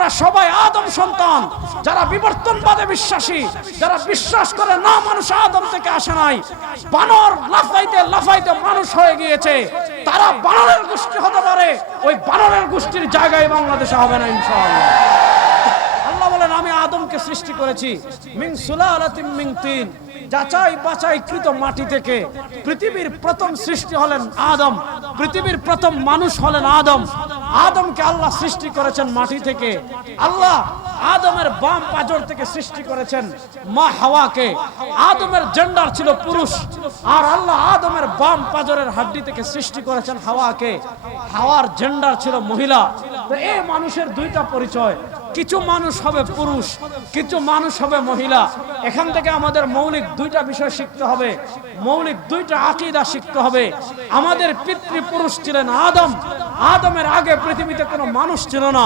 আমরা সবাই আদম সন্তান। যারা বিবর্তনবাদে বিশ্বাসী, যারা বিশ্বাস করে না মানুষ আদম থেকে আসে নাই, বানর লাফাইতে লাফাইতে মানুষ হয়ে গিয়েছে, তারা বানরের গোষ্ঠী হতে পারে, ওই বানরের গোষ্ঠীর জায়গায় বাংলাদেশে হবে না ইনশাআল্লাহ। আল্লাহ বলেন আমি আদমকে সৃষ্টি করেছি মিন সুলালাতিন মিন তিন, যাচাই বাছাইকৃত মাটি থেকে। পৃথিবীর প্রথম সৃষ্টি হলেন আদম, পৃথিবীর প্রথম মানুষ হলেন আদম। আদমকে আল্লাহ সৃষ্টি করেছেন মাটি থেকে। আল্লাহ আদমের বাম পাজর থেকে সৃষ্টি করেছেন মা হাওয়াকে। আদমের জেন্ডার ছিল পুরুষ, আর আল্লাহ আদমের বাম পাজরের হাড্ডি থেকে সৃষ্টি করেছেন হাওয়াকে। হাওয়ার জেন্ডার ছিল মহিলা। তো এই মানুষের দুইটা পরিচয়, কিছু মানুষ হবে পুরুষ, কিছু মানুষ হবে মহিলা। এখান থেকে আমাদের মৌলিক দুইটা বিষয় শিখতে হবে, মৌলিক দুইটা আকীদা শিখতে হবে। আমাদের পিতৃপুরুষ ছিলেন আদম। আদমের আগে পৃথিবীতে কোনো মানুষ ছিল না।